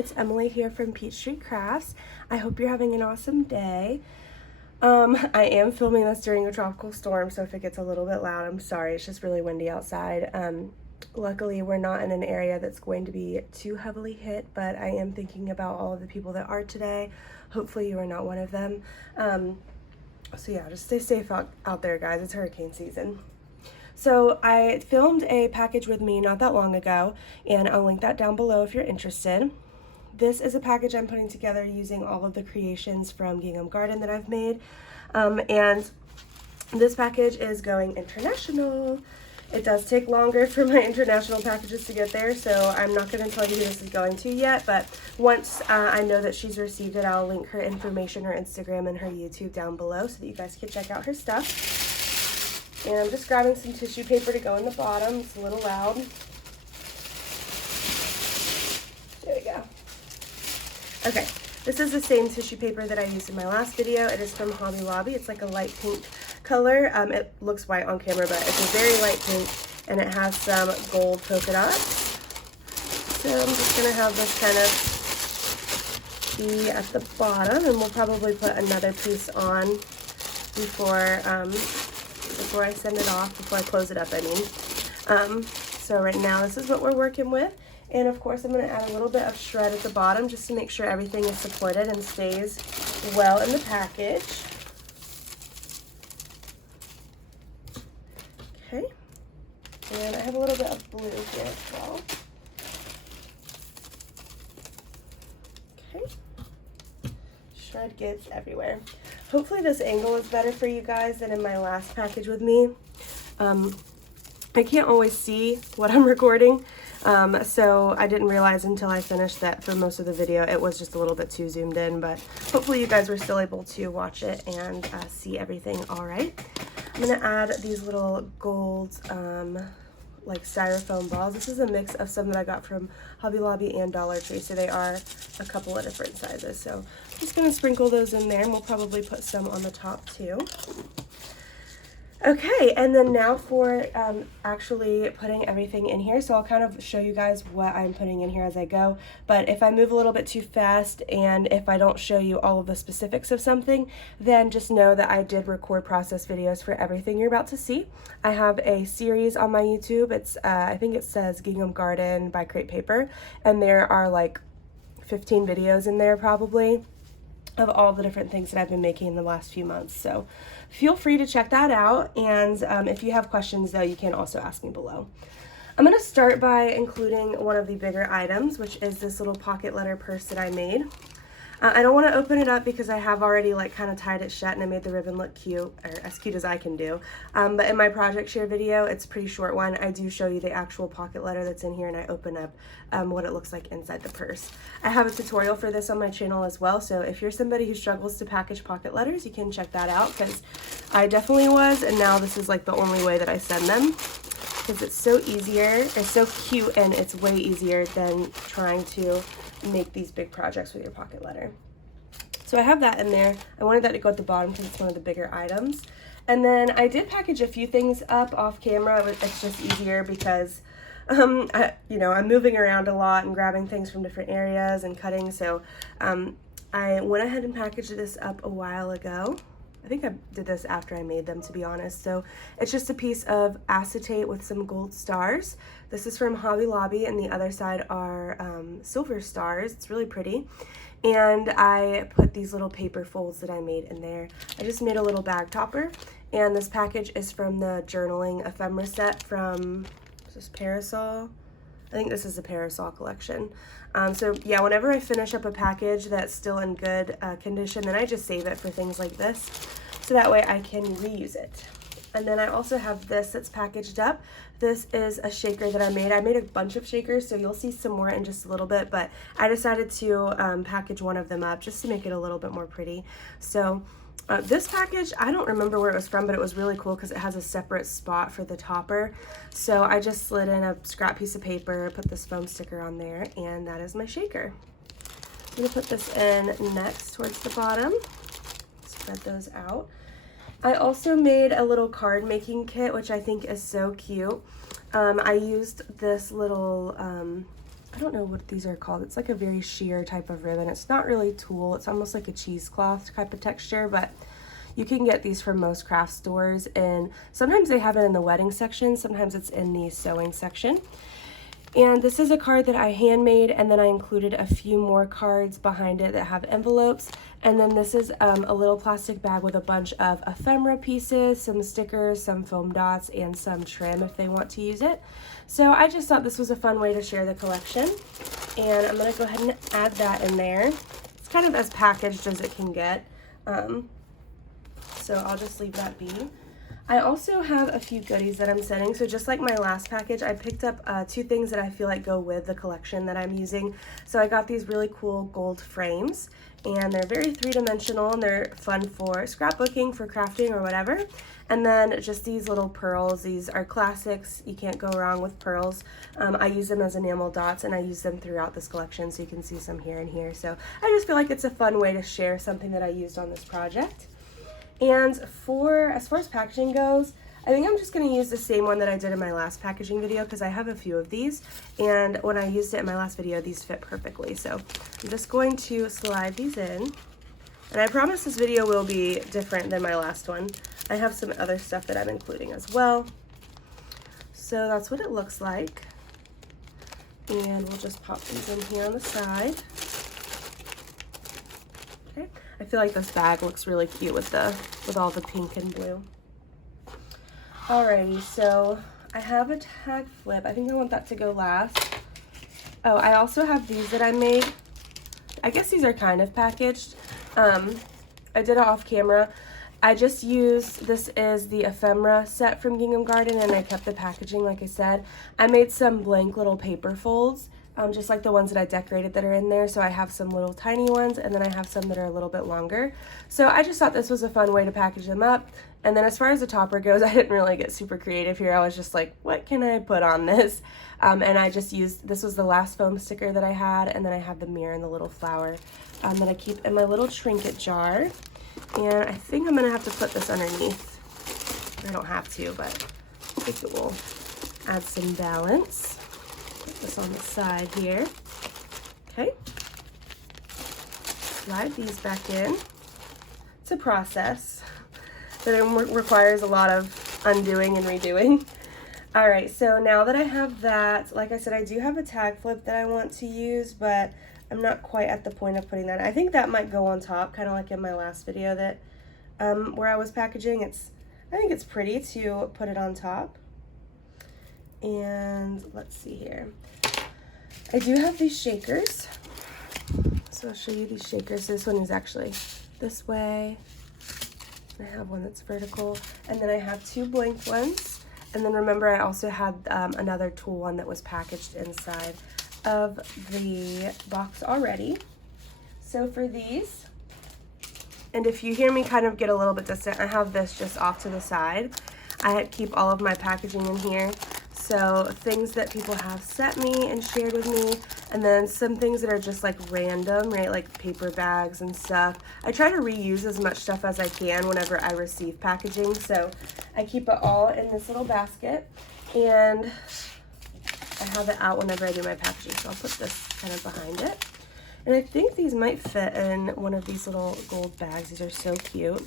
it's Emily here from Peachtree Crafts. I hope you're having an awesome day. I am filming this during a tropical storm, so if it gets a little bit loud, I'm sorry. It's just really windy outside. Luckily, we're not in an area that's going to be too heavily hit, but I am thinking about all of the people that are today. Hopefully you are not one of them. So yeah, just stay safe out there, guys. It's hurricane season. So I filmed a package with me not that long ago, and I'll link that down below if you're interested. This is a package I'm putting together using all of the creations from Gingham Garden that I've made. And this package is going international. It does take longer for my international packages to get there, so I'm not going to tell you who this is going to yet, but once I know that she's received it, I'll link her information, her Instagram, and her YouTube down below so that you guys can check out her stuff. And I'm just grabbing some tissue paper to go in the bottom. It's a little loud. There we go. Okay, this is the same tissue paper that I used in my last video. It is from Hobby Lobby. It's like a light pink color. It looks white on camera, but it's a very light pink, and it has some gold polka dots. So I'm just going to have this kind of be at the bottom, and we'll probably put another piece on before I send it off, before I close it up, I mean. So right now this is what we're working with. And of course I'm going to add a little bit of shred at the bottom just to make sure everything is supported and stays well in the package. Okay. And I have a little bit of blue here as well. Okay. Shred gets everywhere. Hopefully this angle is better for you guys than in my last package with me. I can't always see what I'm recording, so I didn't realize until I finished that for most of the video it was just a little bit too zoomed in, but hopefully you guys were still able to watch it and see everything all right. I'm going to add these little gold like styrofoam balls. This is a mix of some that I got from Hobby Lobby and Dollar Tree, so they are a couple of different sizes. So I'm just going to sprinkle those in there, and we'll probably put some on the top too. Okay, and then now for actually putting everything in here. So I'll kind of show you guys what I'm putting in here as I go, but if I move a little bit too fast and if I don't show you all of the specifics of something, then just know that I did record process videos for everything you're about to see. I have a series on my YouTube. It's I think it says Gingham Garden by Crate Paper, and there are like 15 videos in there probably of all the different things that I've been making in the last few months. So feel free to check that out, and if you have questions though, you can also ask me below. I'm going to start by including one of the bigger items, which is this little pocket letter purse that I made. I don't want to open it up because I have already like kind of tied it shut and I made the ribbon look cute, or as cute as I can do. But in my project share video, it's a pretty short one, I do show you the actual pocket letter that's in here, and I open up what it looks like inside the purse. I have a tutorial for this on my channel as well, so if you're somebody who struggles to package pocket letters, you can check that out, because I definitely was, and now this is like the only way that I send them, because it's so easier, it's so cute, and it's way easier than trying to make these big projects with your pocket letter. So I have that in there. I wanted that to go at the bottom because it's one of the bigger items. And then I did package a few things up off camera. It's just easier because I'm moving around a lot and grabbing things from different areas and cutting. So I went ahead and packaged this up a while ago. I think I did this after I made them, to be honest. So it's just a piece of acetate with some gold stars. This is from Hobby Lobby, and the other side are silver stars. It's really pretty. And I put these little paper folds that I made in there. I just made a little bag topper, and this package is from the journaling ephemera set from, is this Parasol? I think this is the Parasol collection. So yeah, whenever I finish up a package that's still in good condition, then I just save it for things like this, so that way I can reuse it. And then I also have this that's packaged up. This is a shaker that I made. I made a bunch of shakers, so you'll see some more in just a little bit, but I decided to package one of them up just to make it a little bit more pretty. So this package, I don't remember where it was from, but it was really cool because it has a separate spot for the topper. So I just slid in a scrap piece of paper, put this foam sticker on there, and that is my shaker. I'm going to put this in next towards the bottom. Spread those out. I also made a little card making kit, which I think is so cute. I used this little I don't know what these are called. It's like a very sheer type of ribbon. It's not really tulle. It's almost like a cheesecloth type of texture, but you can get these from most craft stores, and sometimes they have it in the wedding section, sometimes it's in the sewing section. And this is a card that I handmade, and then I included a few more cards behind it that have envelopes. And then this is a little plastic bag with a bunch of ephemera pieces, some stickers, some foam dots, and some trim if they want to use it. So I just thought this was a fun way to share the collection. And I'm gonna go ahead and add that in there. It's kind of as packaged as it can get. So I'll just leave that be. I also have a few goodies that I'm sending. So just like my last package, I picked up 2 things that I feel like go with the collection that I'm using. So I got these really cool gold frames, and they're very 3-dimensional, and they're fun for scrapbooking, for crafting, or whatever. And then just these little pearls. These are classics. You can't go wrong with pearls. I use them as enamel dots, and I use them throughout this collection, so you can see some here and here. So I just feel like it's a fun way to share something that I used on this project. And as far as packaging goes, I think I'm just going to use the same one that I did in my last packaging video, because I have a few of these, and when I used it in my last video, these fit perfectly. So I'm just going to slide these in, and I promise this video will be different than my last one. I have some other stuff that I'm including as well. So that's what it looks like, and we'll just pop these in here on the side. Okay. I feel like this bag looks really cute with all the pink and blue. Alrighty, so I have a tag flip. I think I want that to go last. Oh, I also have these that I made. I guess these are kind of packaged. I did it off camera. I just used, this is the ephemera set from Gingham Garden, and I kept the packaging like I said. I made some blank little paper folds, just like the ones that I decorated that are in there. So I have some little tiny ones, and then I have some that are a little bit longer. So I just thought this was a fun way to package them up. And then as far as the topper goes, I didn't really get super creative here. I was just like, what can I put on this? And I just used, this was the last foam sticker that I had, and then I have the mirror and the little flower that I keep in my little trinket jar. And I think I'm gonna have to put this underneath. I don't have to, but I think it will add some balance. Put this on the side here. Okay. Slide these back in. It's a process that requires a lot of undoing and redoing. All right, so now that I have that, like I said, I do have a tag flip that I want to use, but I'm not quite at the point of putting that. I think that might go on top, kind of like in my last video that where I was packaging. I think it's pretty to put it on top. And let's see here. I do have these shakers. So I'll show you these shakers. This one is actually this way. I have one that's vertical, and then I have 2 blank ones. And then remember, I also had another tulle one that was packaged inside of the box already. So for these, and if you hear me kind of get a little bit distant, I have this just off to the side. I keep all of my packaging in here. So things that people have sent me and shared with me, and then some things that are just like random, right? Like paper bags and stuff. I try to reuse as much stuff as I can whenever I receive packaging. So I keep it all in this little basket, and I have it out whenever I do my packaging. So I'll put this kind of behind it. And I think these might fit in one of these little gold bags. These are so cute.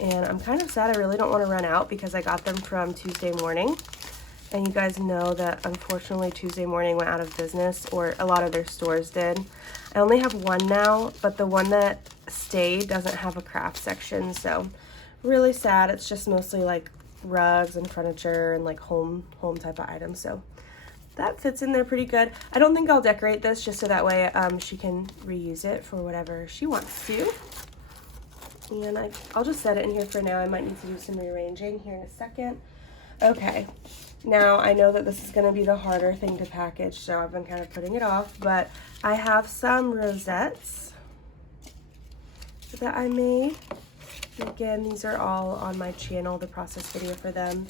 And I'm kind of sad I really don't want to run out because I got them from Tuesday Morning. And you guys know that unfortunately Tuesday Morning went out of business, or a lot of their stores did. I only have one now, but the one that stayed doesn't have a craft section, so really sad. It's just mostly like rugs and furniture and like home type of items, so that fits in there pretty good. I don't think I'll decorate this, just so that way she can reuse it for whatever she wants to. And I'll just set it in here for now. I might need to do some rearranging here in a second. Okay, now I know that this is going to be the harder thing to package, so I've been kind of putting it off, but I have some rosettes that I made. And again, these are all on my channel, the process video for them.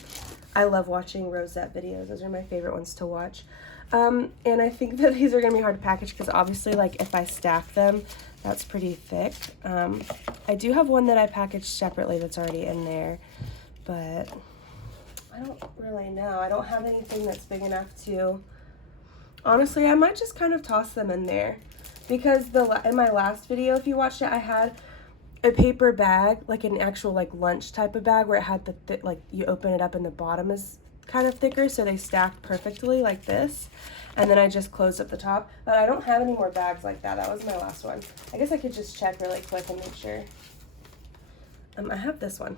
I love watching rosette videos. Those are my favorite ones to watch. And I think that these are going to be hard to package because obviously, like, if I stack them, that's pretty thick. I do have one that I packaged separately that's already in there, but I don't really know. I don't have anything that's big enough to Honestly, I might just kind of toss them in there because in my last video, if you watched it, I had a paper bag, like an actual like lunch type of bag where it had the like you open it up and the bottom is kind of thicker, so they stacked perfectly like this. And then I just closed up the top, but I don't have any more bags like that. That was my last one. I guess I could just check really quick and make sure. I have this one,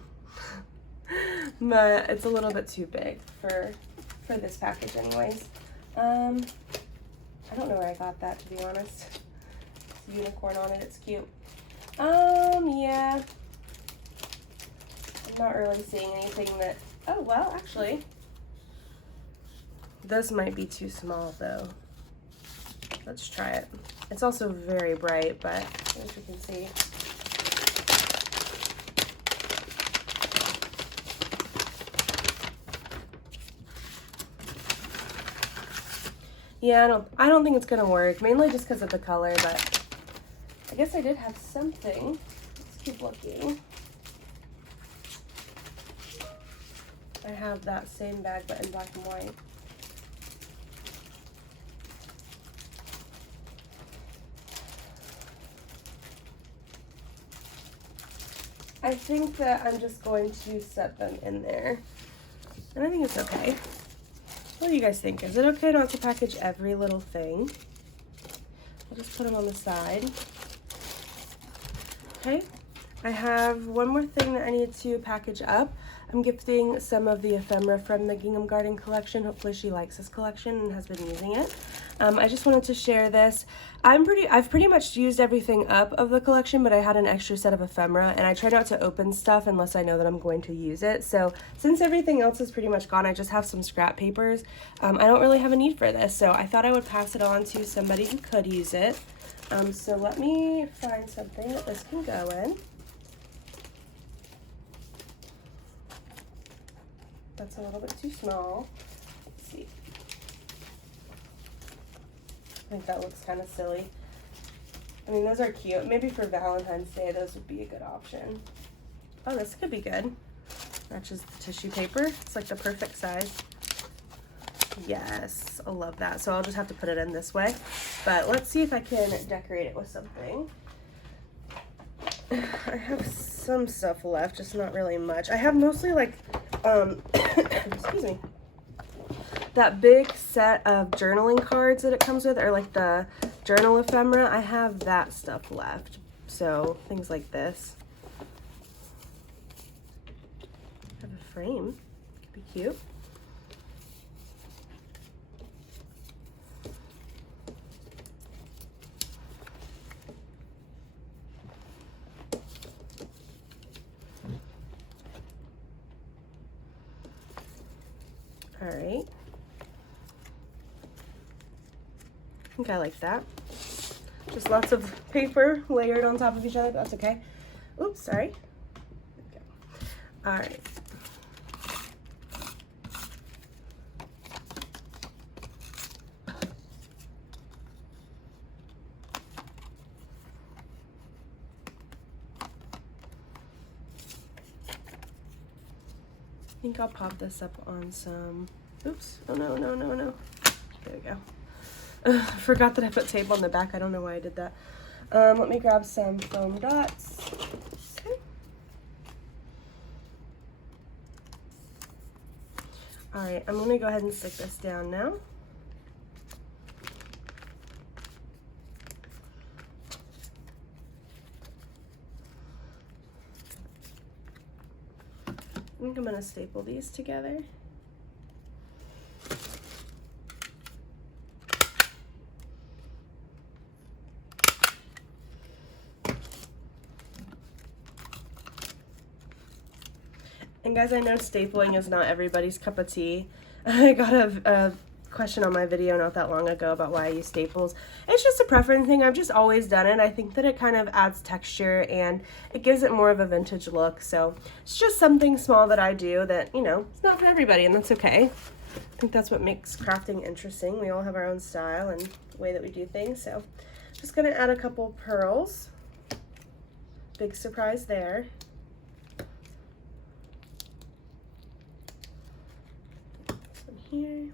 but it's a little bit too big for this package anyways. I don't know where I got that, to be honest. It's a unicorn on it, it's cute. Yeah. I'm not really seeing anything that, oh, well, actually. This might be too small, though. Let's try it. It's also very bright, but as you can see. Yeah, I don't think it's gonna work, mainly just because of the color, but I guess I did have something. Let's keep looking. I have that same bag, but in black and white. I think that I'm just going to set them in there, and I think it's okay. What do you guys think? Is it okay not to package every little thing? I'll just put them on the side. Okay, I have one more thing that I need to package up. I'm gifting some of the ephemera from the Gingham Garden collection. Hopefully she likes this collection and has been using it. I just wanted to share this. I've pretty much used everything up of the collection, but I had an extra set of ephemera, and I try not to open stuff unless I know that I'm going to use it. So since everything else is pretty much gone, I just have some scrap papers. I don't really have a need for this, so I thought I would pass it on to somebody who could use it. So let me find something that this can go in. That's a little bit too small. Let's see. I think that looks kind of silly. I mean, those are cute. Maybe for Valentine's Day, those would be a good option. Oh, this could be good. Matches the tissue paper. It's like the perfect size. Yes, I love that. So I'll just have to put it in this way. But let's see if I can decorate it with something. I have some stuff left, just not really much. I have mostly like, excuse me, that big set of journaling cards that it comes with, or like the journal ephemera. I have that stuff left. So things like this. I have a frame. Could be cute. All right. I think I like that. Just lots of paper layered on top of each other, but that's okay. Oops, sorry. Okay. All right. I think I'll pop this up on some, oops, oh no, no, no, no. There we go. Forgot that I put tape on the back. I don't know why I did that. Let me grab some foam dots. Okay. All right, I'm gonna go ahead and stick this down now. I think I'm gonna staple these together. And guys, I know stapling is not everybody's cup of tea. I got a question on my video not that long ago about why I use staples. It's just a preference thing. I've just always done it. I think that it kind of adds texture and it gives it more of a vintage look. So it's just something small that I do that, you know, it's not for everybody, and that's okay. I think that's what makes crafting interesting. We all have our own style and way that we do things. So just gonna add a couple pearls. Big surprise there. Here.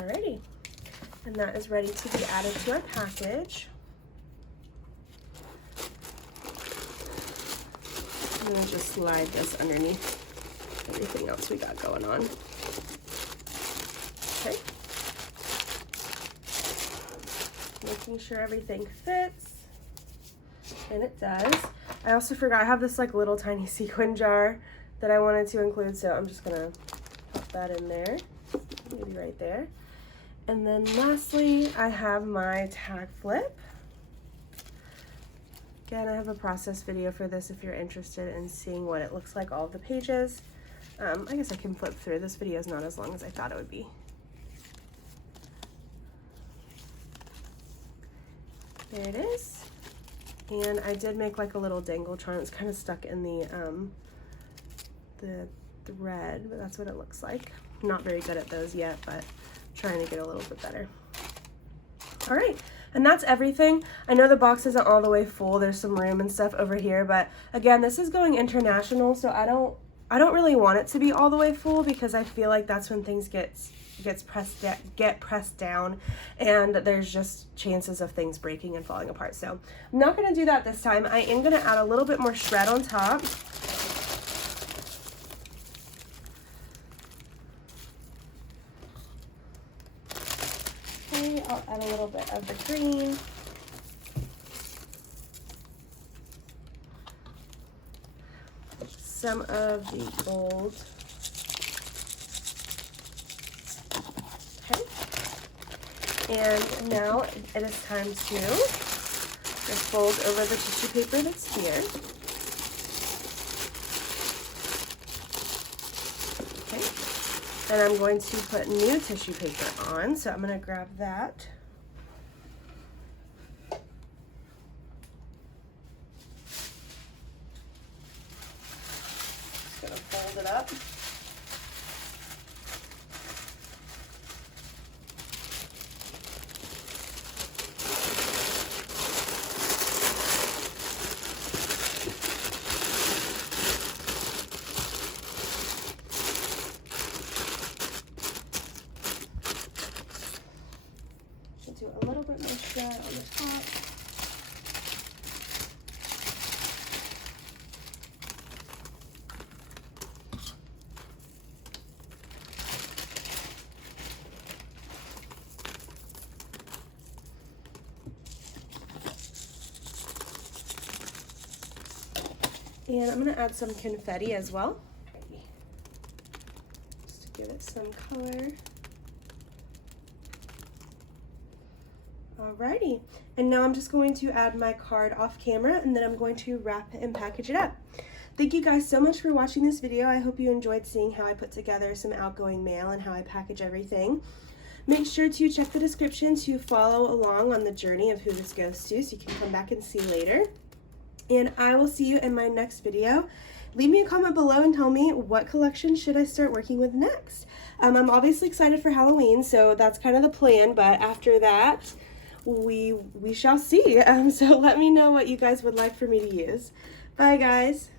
Alrighty, and that is ready to be added to our package. I'm gonna just slide this underneath everything else we got going on. Okay. Making sure everything fits, and it does. I also forgot I have this like little tiny sequin jar that I wanted to include, so I'm just gonna pop that in there, maybe right there. And then lastly, I have my tag flip. Again, I have a process video for this if you're interested in seeing what it looks like, all of the pages. I guess I can flip through. This video is not as long as I thought it would be. There it is. And I did make like a little dangle charm. It's kind of stuck in the thread, but that's what it looks like. I'm not very good at those yet, but trying to get a little bit better. All right, and that's everything. I know the box isn't all the way full. There's some room and stuff over here, but again, this is going international, so I don't really want it to be all the way full because I feel like that's when things get pressed down, and there's just chances of things breaking and falling apart. So I'm not going to do that this time. I am going to add a little bit more shred on top. Okay, I'll add a little bit of the green. Some of the gold. Okay. And now it is time to just fold over the tissue paper that's here. Okay. Then I'm going to put new tissue paper on, so I'm going to grab that. Just going to fold it up. Do a little bit more shred on the top. And I'm going to add some confetti as well, just to give it some color. Alrighty, and now I'm just going to add my card off camera, and then I'm going to wrap it and package it up. Thank you guys so much for watching this video. I hope you enjoyed seeing how I put together some outgoing mail and how I package everything. Make sure to check the description to follow along on the journey of who this goes to, so you can come back and see later. And I will see you in my next video. Leave me a comment below and tell me what collection should I start working with next. I'm obviously excited for Halloween, so that's kind of the plan, but after that, we shall see. So let me know what you guys would like for me to use. Bye guys.